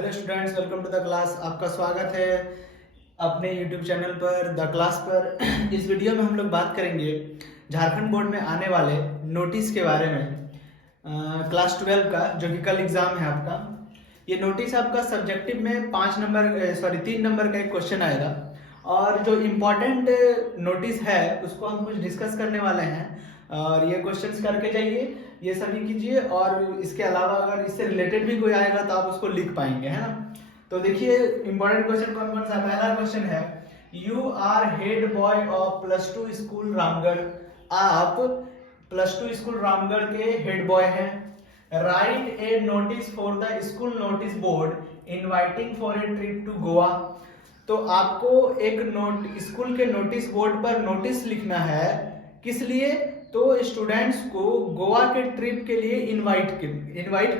Hello students, welcome to the class. आपका स्वागत है अपने यूट्यूब चैनल पर द क्लास पर। इस वीडियो में हम लोग बात करेंगे झारखंड बोर्ड में आने वाले नोटिस के बारे में। क्लास 12 का जो कि कल एग्जाम है आपका, ये नोटिस आपका सब्जेक्टिव में 3 नंबर का एक क्वेश्चन आएगा। और जो इम्पोर्टेंट नोटिस है उसको हम कुछ डिस्कस करने वाले हैं और ये क्वेश्चंस करके जाइए, ये सभी कीजिए। और इसके अलावा अगर इससे रिलेटेड भी कोई आएगा तो आप उसको लिख पाएंगे, है ना। तो देखिए इंपॉर्टेंट क्वेश्चन कौन कौन सा। पहला क्वेश्चन है, you are head boy of +2 school Ramgarh. आप +2 स्कूल रामगढ़ के हेड बॉय हैं। Write a notice for the school notice board inviting for a trip to Goa. तो आपको एक स्कूल के नोटिस बोर्ड पर नोटिस लिखना है। किस लिए? तो स्टूडेंट्स को गोवा के ट्रिप के लिए इनवाइट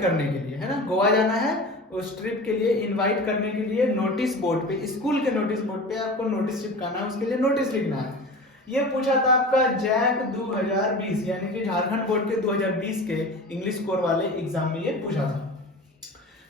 करने के लिए, है ना। गोवा जाना है, उस ट्रिप के लिए इनवाइट करने के लिए नोटिस बोर्ड पे, स्कूल के नोटिस बोर्ड पे आपको नोटिस चिपकाना है, उसके लिए नोटिस लिखना है। ये पूछा था आपका जैक 2020 यानी कि झारखंड बोर्ड के 2020 के इंग्लिश कोर वाले एग्जाम में ये पूछा था।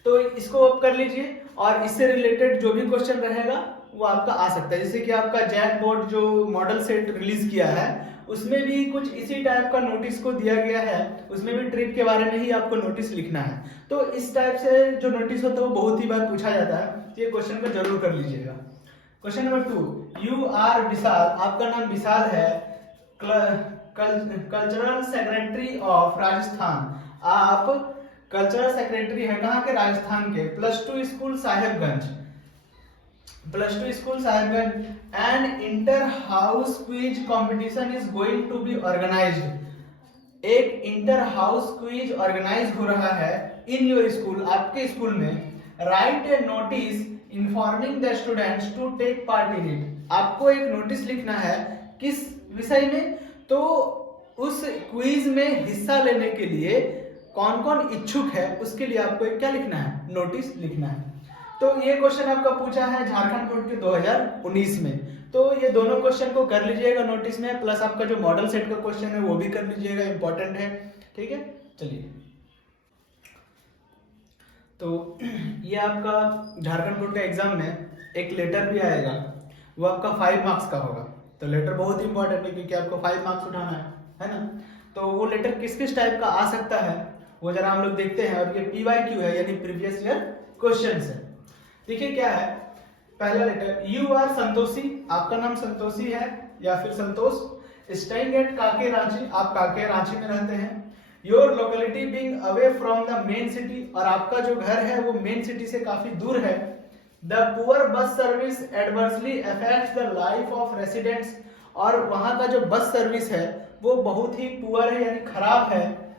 तो इसको आप कर लीजिए और इससे रिलेटेड जो भी क्वेश्चन रहेगा वो आपका आ सकता है। जैसे कि आपका जैक बोर्ड जो मॉडल सेट रिलीज किया है उसमें भी कुछ इसी टाइप का नोटिस को दिया गया है, उसमें भी ट्रिप के बारे में ही आपको नोटिस लिखना है। तो इस टाइप से जो नोटिस होता है वो बहुत ही बार पूछा जाता है, ये क्वेश्चन को जरूर कर लीजिएगा। क्वेश्चन नंबर 2, यू आर विशाल। आपका नाम विशाल है, कल्चरल सेक्रेटरी ऑफ राजस्थान। आप कल्चरल सेक्रेटरी है कहाँ के? राजस्थान के। +2 school Sahebganj, +2 school Sahebganj. And inter house quiz competition is going to be organised. एक इंटर हाउस क्विज ऑर्गेनाइज हो रहा है इन योर स्कूल, आपके स्कूल में। Write a notice informing the students to take part in it. आपको एक notice लिखना है, किस विषय में? तो उस क्विज में हिस्सा लेने के लिए कौन कौन इच्छुक है उसके लिए आपको एक क्या लिखना है? नोटिस लिखना है। तो ये क्वेश्चन आपका पूछा है झारखंड बोर्ड के 2019 में। तो ये दोनों क्वेश्चन को कर लीजिएगा नोटिस में, प्लस आपका जो मॉडल सेट का क्वेश्चन है वो भी कर लीजिएगा, इंपॉर्टेंट है। ठीक है, चलिए। तो ये आपका झारखंड बोर्ड का एग्जाम में एक लेटर भी आएगा, वो आपका 5 मार्क्स का होगा। तो लेटर बहुत इंपॉर्टेंट है क्योंकि आपको 5 मार्क्स उठाना है ना। तो वो लेटर किस किस टाइप का आ सकता है वो जरा हम लोग देखते हैं। और ये PYQ है यानी प्रीवियस ईयर क्वेश्चन है। देखिए क्या है पहला लेटर, यू आर संतोषी। आपका नाम संतोषी है या फिर संतोष। स्टेइंग एट काके रांची। आप काके रांची में रहते हैं। Your locality being away from the main city. और आपका जो घर है वो मेन सिटी से काफी दूर है। The poor bus service adversely affects the life of residents. और वहां का जो बस सर्विस है वो बहुत ही पुअर है यानी खराब है।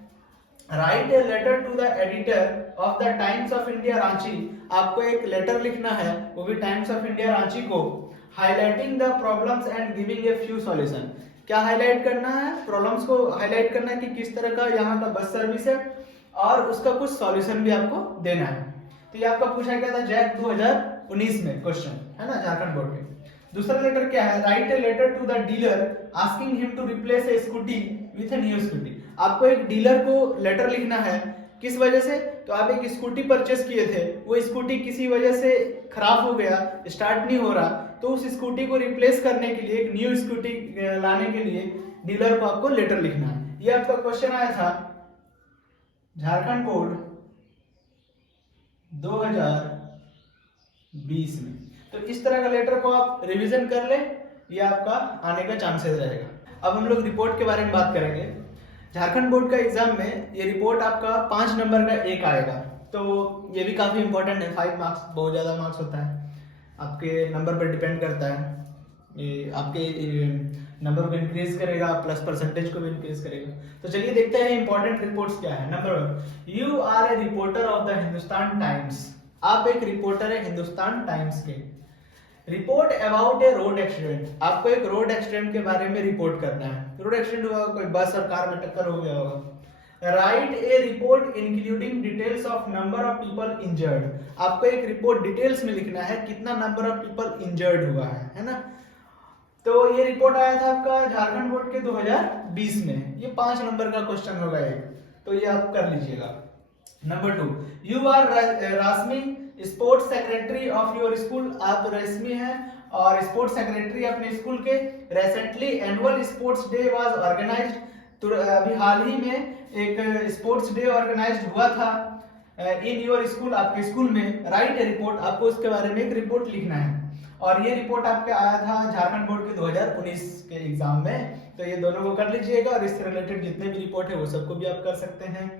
Write a letter to the editor of the Times of India Ranchi. आपको एक लेटर लिखना है, वो भी टाइम्स ऑफ इंडिया रांची को, highlighting the problems and giving a few solution. क्या हाईलाइट करना है? प्रॉब्लम्स को हाईलाइट करना है कि किस तरह का यहाँ का बस सर्विस है और उसका कुछ सॉल्यूशन भी आपको देना है। तो ये आपका पूछा गया था जैक 2019 में क्वेश्चन, है ना, झारखंड बोर्ड में। दूसरा लेटर क्या है? Write a letter to the dealer asking him to replace a scooty with a new scooty. आपको एक डीलर को लेटर लिखना है, किस वजह से? तो आप एक स्कूटी परचेस किए थे, वो स्कूटी किसी वजह से खराब हो गया, स्टार्ट नहीं हो रहा, तो उस स्कूटी को रिप्लेस करने के लिए, एक न्यू स्कूटी लाने के लिए डीलर को आपको लेटर लिखना है। ये आपका क्वेश्चन आया था झारखंड बोर्ड 2020 में। तो इस तरह का लेटर को आप रिवीजन कर ले, ये आपका आने का चांसेस रहेगा। अब हम लोग रिपोर्ट के बारे में बात करेंगे। झारखंड बोर्ड का एग्जाम में ये रिपोर्ट आपका 5 नंबर का एक आएगा। तो ये भी काफी इंपॉर्टेंट है, 5 मार्क्स बहुत ज्यादा मार्क्स होता है, आपके नंबर पर डिपेंड करता है। ये आपके नंबर को इंक्रीज करेगा प्लस परसेंटेज को भी इंक्रीज करेगा। तो चलिए देखते हैं इंपॉर्टेंट रिपोर्ट्स क्या है। Number 1, you are a reporter of the Hindustan Times. आप एक रिपोर्टर है हिंदुस्तान टाइम्स के। Report about a road accident. आपको एक रोड एक्सीडेंट के बारे में रिपोर्ट करना है। रोड एक्सीडेंट हुआ, कोई बस और कार में टक्कर हो गया होगा। Right A report including details of number of people injured. आपको एक रिपोर्ट डिटेल्स में लिखना है कितना नंबर ऑफ पीपल इंजर्ड हुआ है ना। तो ये रिपोर्ट आया था आपका झारखंड बोर्ड के 2020 में। ये 5 नंबर का क्वेश्चन होगा एक, तो ये आप कर लीजिएगा। Number 2, you are Rashmi sports secretary of your school, आप रश्मि हैं और स्पोर्ट्स सेक्रेटरी अपने स्कूल के। Recently annual sports day was organised, तो अभी हाल ही में एक स्पोर्ट्स डे ऑर्गेनाइज्ड हुआ था इन योर स्कूल, आपके स्कूल में। राइट ए रिपोर्ट, आपको उसके बारे में एक रिपोर्ट लिखना है और ये रिपोर्ट आपके आया था झारखंड बोर्ड के 2019 के एग्जाम में, तो ये दोनों को कर लीजिएगा और इससे रिलेटेड जितने भी रिपोर्ट है वो सबको भी आप कर सकते हैं।